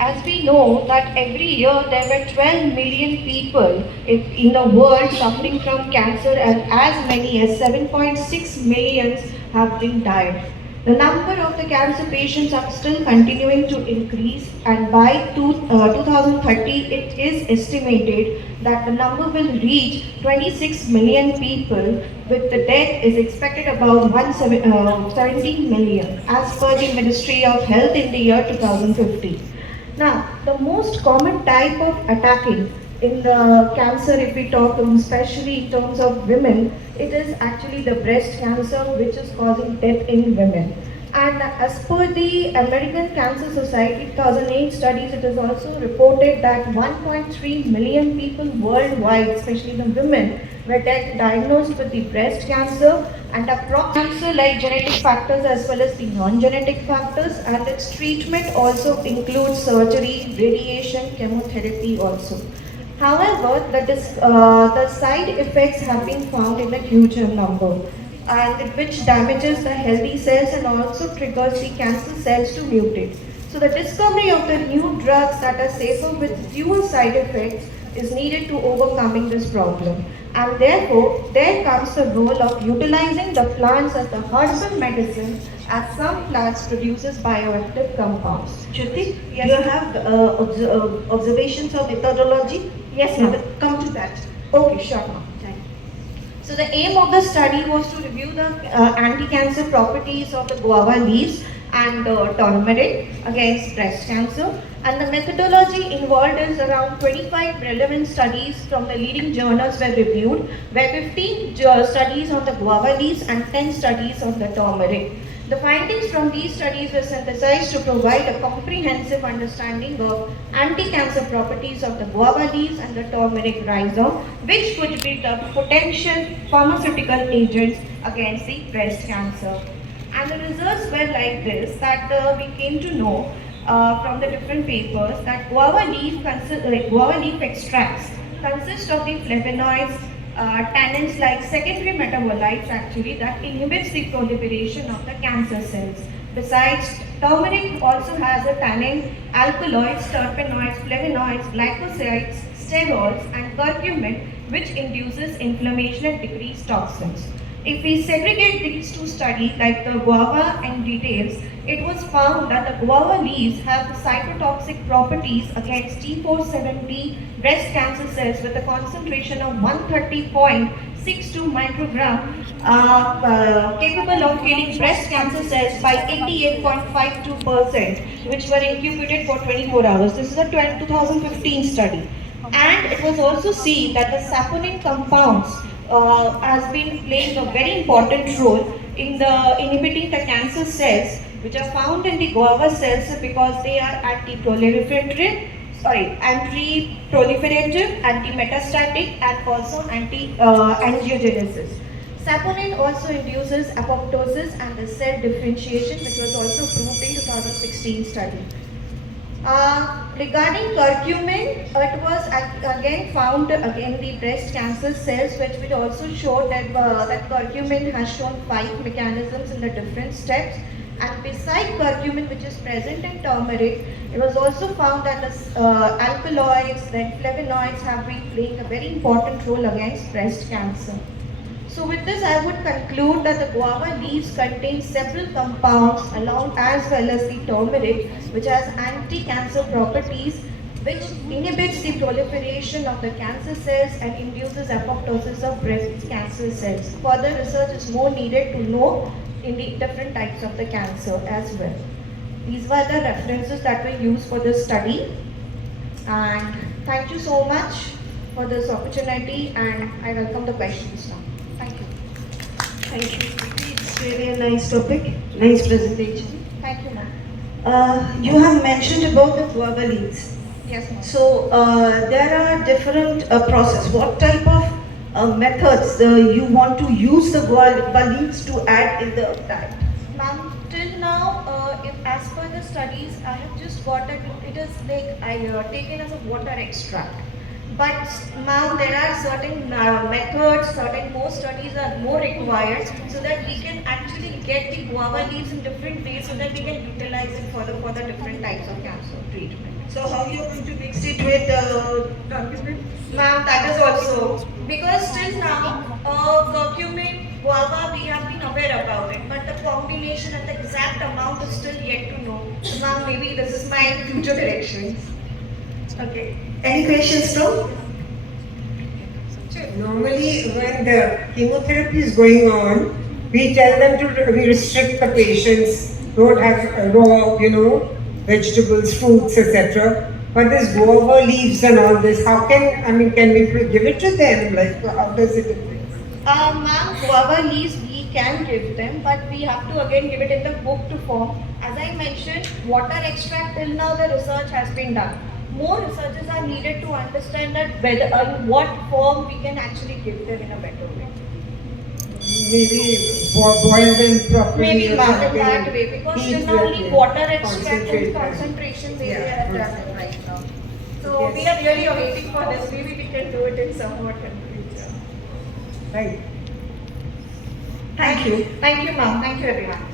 as we know that every year there were 12 million people in the world suffering from cancer, and as many as 7.6 millions have been died. The number of the cancer patients are still continuing to increase, and by 2030 it is estimated that the number will reach 26 million people, with the death is expected about 17 million as per the Ministry of Health in the year 2050. Now, the most common type of attacking in the cancer, if we talk especially in terms of women, it is actually the breast cancer which is causing death in women. And as per the American Cancer Society 2008 studies, it is also reported that 1.3 million people worldwide, especially the women, were diagnosed with the breast cancer, and cancer like genetic factors as well as the non-genetic factors, and its treatment also includes surgery, radiation, chemotherapy also. However, the side effects have been found in a huge number, and which damages the healthy cells and also triggers the cancer cells to mutate. So the discovery of the new drugs that are safer with fewer side effects is needed to overcoming this problem. And therefore, there comes the role of utilizing the plants as the herbal medicine, as some plants produces bioactive compounds. Shruti, Yes, you have observations of methodology? yes, ma'am. Come to that. Okay, sure, ma'am. So the aim of the study was to review the anti-cancer properties of the guava leaves and turmeric against breast cancer. And the methodology involved is around 25 relevant studies from the leading journals were reviewed, where 15 studies on the guava leaves and 10 studies on the turmeric. The findings from these studies were synthesized to provide a comprehensive understanding of anti-cancer properties of the guava leaves and the turmeric rhizome, which could be the potential pharmaceutical agents against the breast cancer. And the results were like this, that we came to know from the different papers that guava leaf extracts consist of the flavonoids, tannins like secondary metabolites actually that inhibits the proliferation of the cancer cells. Besides, turmeric also has a tannin, alkaloids, terpenoids, flavonoids, glycosides, sterols, and curcumin, which induces inflammation and decrease toxins. If we segregate these two studies, like the guava and details, it was found that the guava leaves have cytotoxic properties against T470 breast cancer cells with a concentration of 130.62 microgram, capable of killing breast cancer cells by 88.52%, which were incubated for 24 hours. This is a 2015 study. And it was also seen that the saponin compounds has been playing a very important role in the inhibiting the cancer cells which are found in the guava cells, because they are anti-proliferative, anti-metastatic, and also anti-angiogenesis. Saponin also induces apoptosis and the cell differentiation, which was also proved in 2016 study. Regarding curcumin, it was again found again the breast cancer cells, which will also show that that curcumin has shown 5 mechanisms in the different steps. And beside curcumin, which is present in turmeric, it was also found that the alkaloids, then flavonoids have been playing a very important role against breast cancer. So with this, I would conclude that the guava leaves contain several compounds along as well as the turmeric, which has anti-cancer properties, which inhibits the proliferation of the cancer cells and induces apoptosis of breast cancer cells. Further research is more needed to know in the different types of the cancer as well. These were the references that were used for this study. And thank you so much for this opportunity, and I welcome the questions now. Thank you. Thank you. It's really a nice topic, nice presentation. Thank you, ma'am. You have mentioned about the guava leaves. Yes, ma'am. So there are different process. What type of methods you want to use the guava leaves to add in the diet? Ma'am, till now, if as per the studies, I have just got that it is like taken as a water extract. But ma'am, there are certain methods, certain more studies are more required, so that we can actually get the guava leaves in different ways, so that we can utilize it for the different types of cancer treatment. So how you are going to mix it with curcumin? Ma'am, that is also because till now, curcumin, guava, we have been aware about it, but the combination and the exact amount is still yet to know. So, ma'am, maybe this is my future directions. Okay. Any questions, Tom? Normally, when the chemotherapy is going on, we tell them to we restrict the patients, don't have raw, vegetables, fruits, etc. But this guava leaves and all this, how can we give it to them? Like, how does it affect? Ma'am, guava leaves we can give them, but we have to again give it in the book to form. As I mentioned, water extract till now the research has been done. More researches are needed to understand that whether in what form we can actually give them in a better way. Maybe boil them properly Maybe or ma'am in something. that way because Heat till now them, only yeah. water extract Concentrate and them. concentration they Yeah. are done right now. So we Yes. are really waiting for this. Maybe we can do it in somewhat temperature. Right. Thank you. Thank you, ma'am. Thank you, everyone.